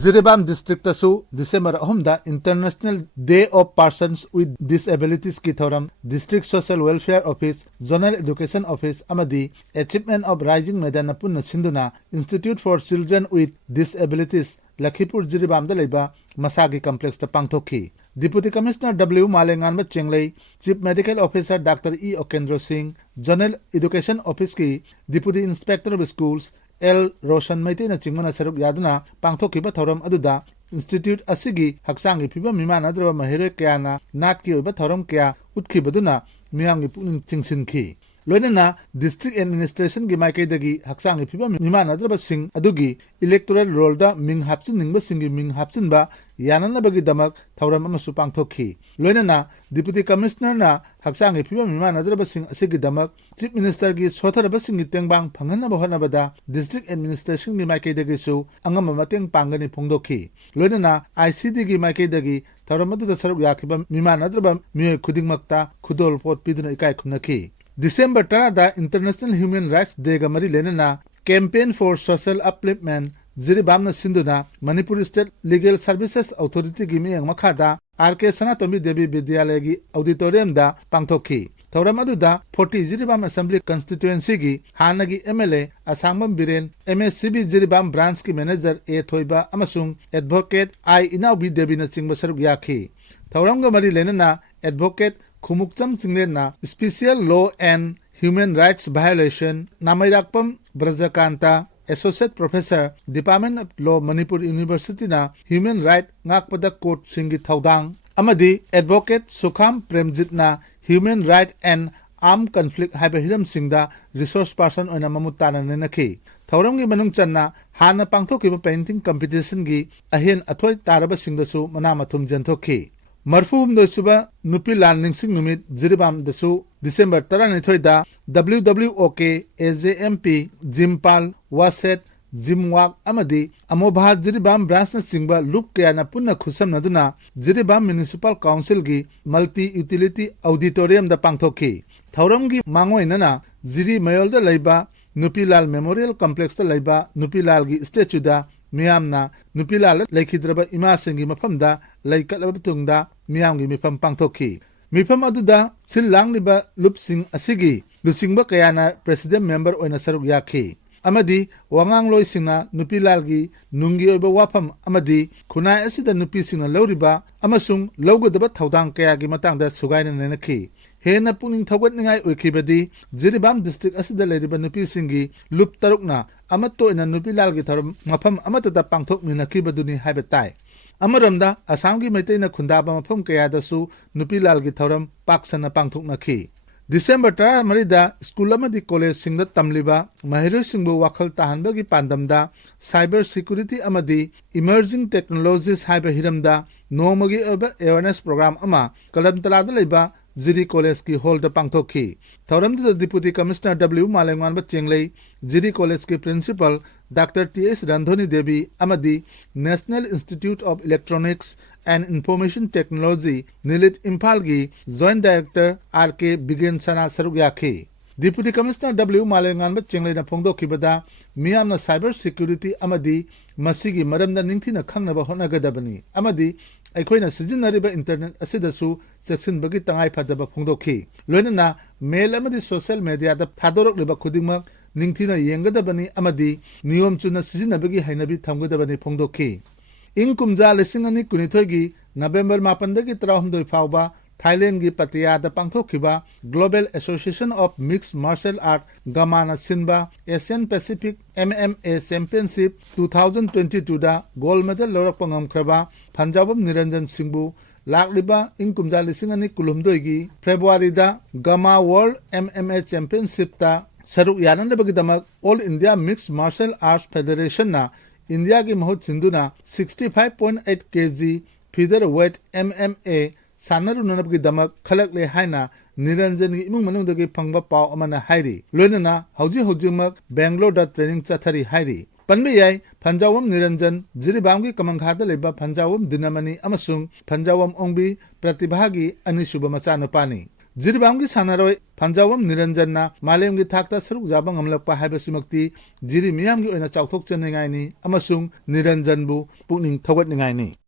Jiribam district tasu December ahumda International Day of Persons with Disabilities ki thoram District Social Welfare Office, Zonal Education Office amadi Achievement of Rising Medana punna sinduna Institute for Children with Disabilities Lakhipur Jiribam da leiba Masagi Complex ta pangthokhi. Deputy Commissioner W. Malengan ba Chenglei, Chief Medical Officer Dr. E. Okendro Singh, Zonal Education Office ki Deputy Inspector of Schools L. Roshan Maiti na chingmana saruk yaduna pangthokiba thoram aduda Institute asigi haksangi phiba mimanadraba mahere kayana natki oiba thoram kaya utkibaduna miyamgi pukning chingsinki. Loinana District Administration gi maikaidagi haksangi phiba mimanadraba sing adugi electoral roll da ming hapsin ningba singi ming hapsin ba yananabagi damak thoram amasu pangthokhi. Loinana Deputy Commissioner na haksangi phiba mimanadraba sing asigi damak Chief Minister gi sotharaba singi tengbang phanganaba honabada District Administration gi maikaidagi su angama mateng pangani phongdokhi. Loinana ICD gi maikaidagi thoram adu da saruk yakhiba mimanadraba miyoy khudingmakta khudol pot piduna ikai khumnakhi. December 10 da International Human Rights Day ga mari lenana Campaign for Social Upliftment Jiribam na sinduna Manipur State Legal Services Authority gi miyang makhada RK Sanatomi Devi Vidyalaya gi auditorium da pangthokhi. Thoram adu da 40 Jiribam Assembly Constituency gi hanagi MLA Asangam Biren MSCB Jiribam Branch ki Manager A Thoiba amasung Advocate I Inaubi Devi na chingba saruk yakhi. Thoram ga mari lenana Advocate Khumukcham Chinglena Special Law and Human Rights Violation Namairakpam Brajakanta Associate Professor Department of Law Manipur University na Human Right Ngakpada Court Singi Thaudang amadi Advocate Sukham Premjit na Human Right and Armed Conflict haiba hiram singda resource person oina mamutana nenakhi. Thauramgi manung channa hana pangthokiba painting competition gi ahen athoi taraba singdasu manamathum janthokhi. Marfuhum dosuba nupi lal ningsing numit Jiribam dasu December 12 da WWOK AJMP Jimpal Waset Jimwak amadi Amobha Jiribam branch na singba loop kaya na punna khusam naduna Jiribam Municipal Council gi Multi Utility Auditorium da pangthokhi. Thauram gi mangoi nana Jiri Mayol da laiba Nupilal Memorial Complex da laiba Nupilal gi statue da Miyamna Nupilal Laikhidraba Ima Singi Mafamda Laikalaba Tungda Miyamgi Mifam Pangthokhi. Mifam aduda Silang Liba Lupsing Asigi Lusingba Kayana President Member Oina Saruk Yakhi. Amadi Wangang Loy Singna Nupilalgi Nungi Oba Wapam Amadi Kunai Asida Nupi Singna Loriba Amasung Logodaba Taudang Kayagi Matangda Sugaina Nenaki. Hena puning thawat ningai oikibadi Jiribam district asida leriba nupi singi lup tarukna amato ina nupi lalgi tharum mafam amatada pangthok minakibaduni haibatai. Amaramda Assamgi Maitena Khundaba mafam kayadasu nupi lalgi tharum paksana pangthok nakhi. December 10 marida school amadi college singda tamliba Mahiru Singbu Wakhal Tahanbagi Pandamda Cyber Security amadi Emerging Technologies haiba hiramda nomagi oba awareness program ama kalamtalada leiba Jiri College ki hall da pangthokhi. Thauram da Deputy Commissioner W. Malengan ba Chenglei, Jiri College ki Principal Dr. T.S. Randhoni Devi amadi National Institute of Electronics and Information Technology Nilit Imphal gi Joint Director R.K. Bigen Sana Saruk yakhi. Deputy Commissioner W. Malengan ba Chenglei na phongdokhi bada miyamna cyber security amadi masigi maramda ningthina khangnaba honagadabani amadi aikoina sijinariba internet asidasu section bagi tangai phadaba phongdokhi. Loinana mail amadi social media da phadorok liba khudingmak ningthina yengadabani amadi niyom chuna sijinabagi hainabi thamgadabani phongdokhi. Kumja lesingani kunithogi November 8 dagi 13 fawba Thailand gi Pattaya da pangthokhiba Global Association of Mixed Martial Art Gamana Sinba Asian Pacific MMA Championship 2022 da gold medal lorak pangam khraba Panjabam Niranjan Singbu lakliba Kumja lesingani kulumdoi gi February da Gama World MMA Championship ta saruk yananda bagidamak All India Mixed Martial Arts Federation na India gi mahut sinduna 65.8 kg featherweight MMA Sanaru Nunabgi Damak Kalakle Haina Niranjan Imung Manundagi Pangba Pau Amana Hairi Lunana Hauji Hojumak Bangalore da training chathari Hairi Panbiyai Panjawam Niranjan Jiribamgi Kamanghada Leba Panjawam Dinamani Amasung Panjawam Ongbi Pratibhagi Anishuba Machanopani Jiribam ki sanaroi Panjawam Niranjanna Malem ki thakta saruk jaba ngamlakpa haibasimukti jiri miyam ki oina chauthok channingai ni amasung Niranjanbu pukning thogat ningai ni.